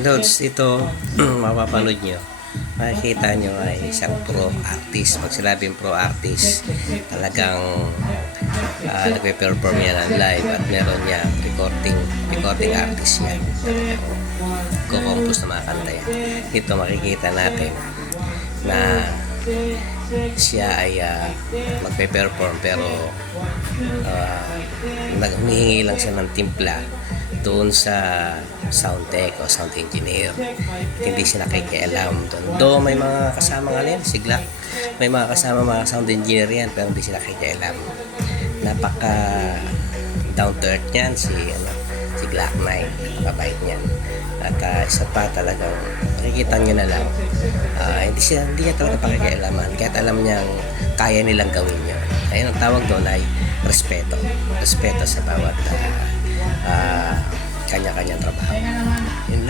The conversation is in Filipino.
Lods, ito mapapanood nyo. Makikita nyo ay isang pro artist. Pag sinabing pro artist, talagang nagpe-perform yan ng live at meron niya recording artist yan. Kukompose na mga kanta yan. Dito makikita natin na siya ay magpe-perform pero humihingi lang siya ng timpla doon sa sound tech o sound engineer. Hindi siya nakikialam doon. Do may mga kasama nga rin, si Glock. May mga kasama mga sound engineer yan pero hindi siya nakikialam. Napaka down to earth yan si Glock 9. Mabait niyan. At isa pa talagang makikita nyo na lang. Hindi niya talaga pakikialaman. Kahit alam niyang kaya nilang gawin yun. Ayun ang tawag doon ay respeto. Respeto sa bawat kanya-kanyang trabaho. Yun lang.